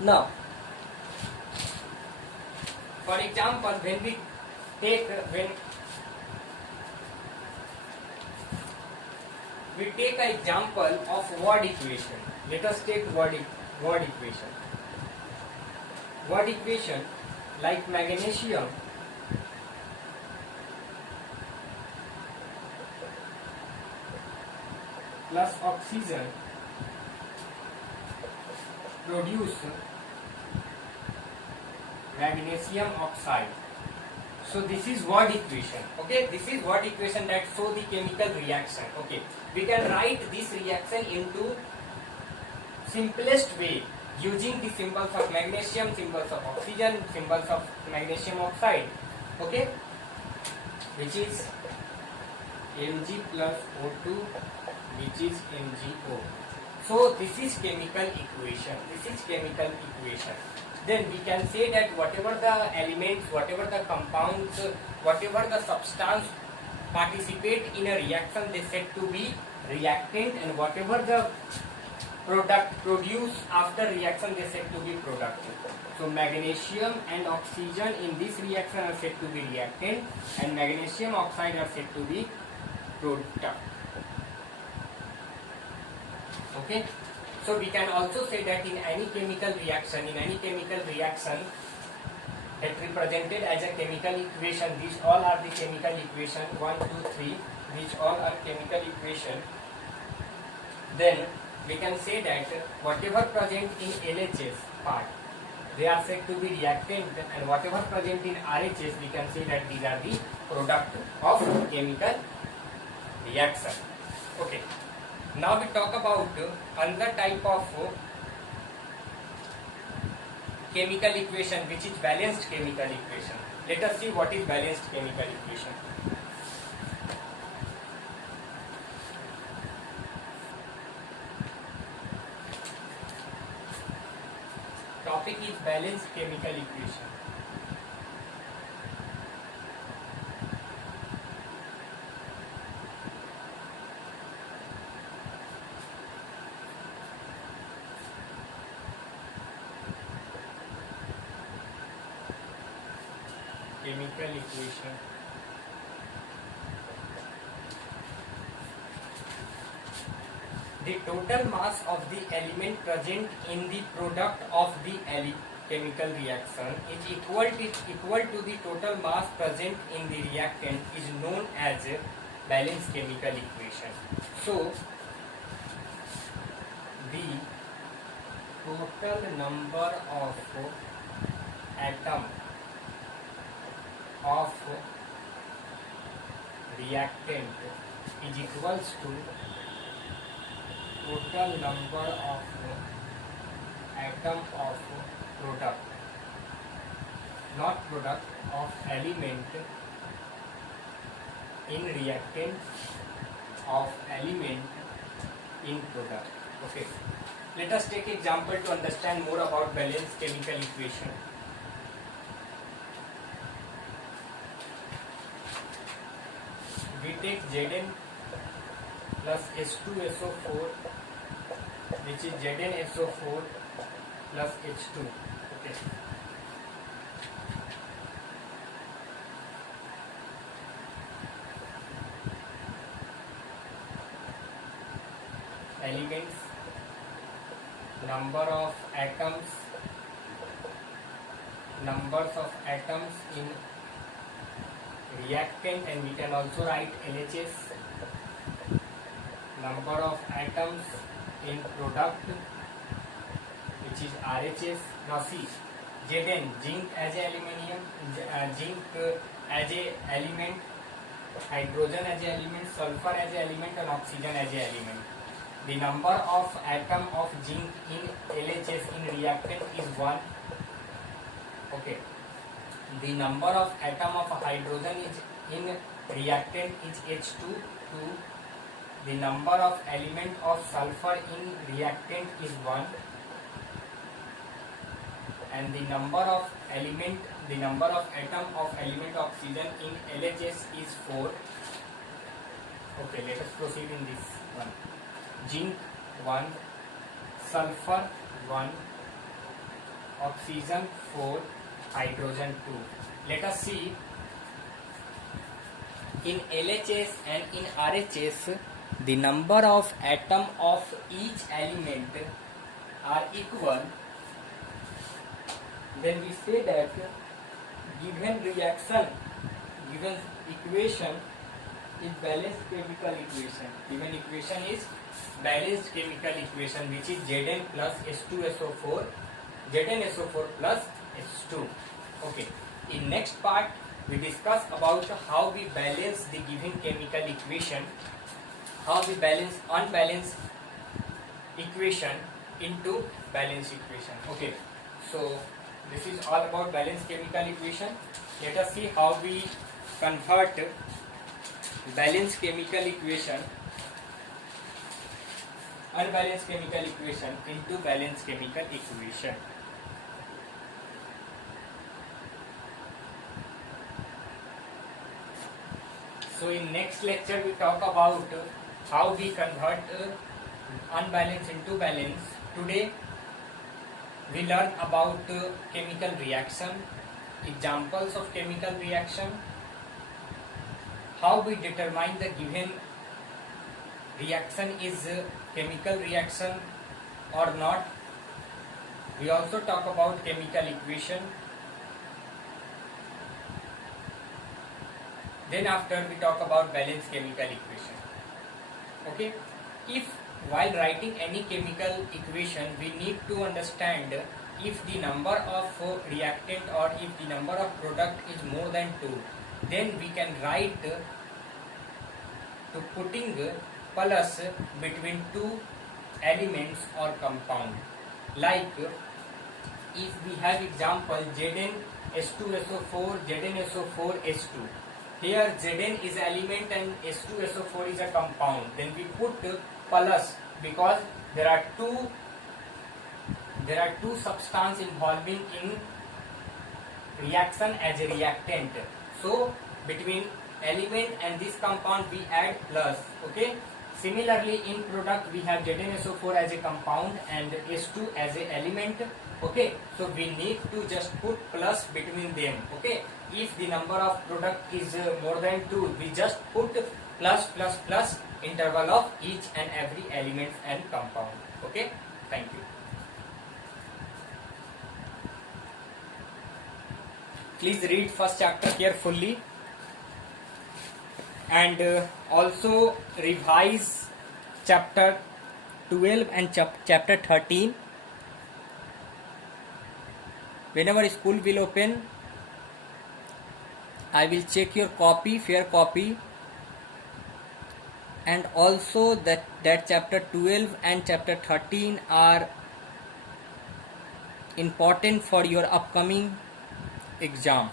Now, for example, when we take an example of word equation. Let us take word equation. Word equation like magnesium plus oxygen produce magnesium oxide. So this is word equation. Okay, this is word equation that show the chemical reaction. Okay, we can write this reaction into simplest way using the symbols of magnesium, symbols of oxygen, symbols of magnesium oxide. Okay, which is Mg plus O2, which is MgO. So this is chemical equation. This is chemical equation. Then we can say that whatever the elements, whatever the compounds, whatever the substance participate in a reaction, they said to be reactant, and whatever the product produced after reaction, they said to be product. So magnesium and oxygen in this reaction are said to be reactant, and magnesium oxide are said to be product. Okay. So we can also say that in any chemical reaction, that represented as a chemical equation, these all are the chemical equation 1, 2, 3, which all are chemical equation. Then we can say that whatever present in LHS part, they are said to be reactant, and whatever present in RHS, we can say that these are the product of chemical reaction. Okay. Now we talk about another type of chemical equation, which is balanced chemical equation. Let us see what is balanced chemical equation. Topic is balanced chemical equation. Chemical equation. The total mass of the element present in the product of the chemical reaction is equal to the total mass present in the reactant is known as a balanced chemical equation. So the total number of atoms of reactant is equals to total number of atom of product, not product, of element in reactant of element in product. Okay, let us take example to understand more about balanced chemical equation. We take Zn plus H2SO4, which is ZnSO4 plus H2. Okay. Elements, number of atoms, numbers of atoms in reactant, and we can also write LHS, number of atoms in product, which is RHS. Now see, Zn, zinc as a aluminium, zinc as a element, hydrogen as a element, sulfur as a element, and oxygen as a element. The number of atom of zinc in LHS in reactant is 1. Okay. The number of atom of hydrogen is in reactant is H2, 2. The number of element of sulfur in reactant is 1, and the number of atom of element oxygen in LHS is 4. Okay, let us proceed in this one. Zinc 1, sulfur 1, oxygen 4, hydrogen 2. Let us see, in LHS and in RHS, the number of atom of each element are equal. Then we say that given reaction, given equation is balanced chemical equation. Given equation is balanced chemical equation, which is Zn plus H2SO4, ZnSO4 plus H2. Okay. In next part, we discuss about how we balance the given chemical equation, how we balance unbalanced equation into balanced equation. Okay. So this is all about balanced chemical equation. Let us see how we convert balanced chemical equation, unbalanced chemical equation into balanced chemical equation. So in next lecture we talk about how we convert unbalanced into balance. Today we learn about chemical reaction, examples of chemical reaction, how we determine the given reaction is a chemical reaction or not. We also talk about chemical equation. Then after we talk about balanced chemical equation. Okay, if while writing any chemical equation we need to understand if the number of reactant or if the number of product is more than 2, then we can write to putting plus between two elements or compound. Like if we have example ZnH2SO4, ZnSO4H2. Here Zn is element and H2SO4 is a compound. Then we put plus because there are two substances involving in reaction as a reactant. So between element and this compound we add plus. Okay. Similarly in product we have ZnSO4 as a compound and H2 as a element. Okay, so we need to just put plus between them. Okay, if the number of product is more than 2, we just put plus plus plus interval of each and every element and compound. Okay, thank you. Please read first chapter carefully and also revise chapter 12 and chapter 13. Whenever school will open, I will check your copy, fair copy, and also that chapter 12 and chapter 13 are important for your upcoming exam.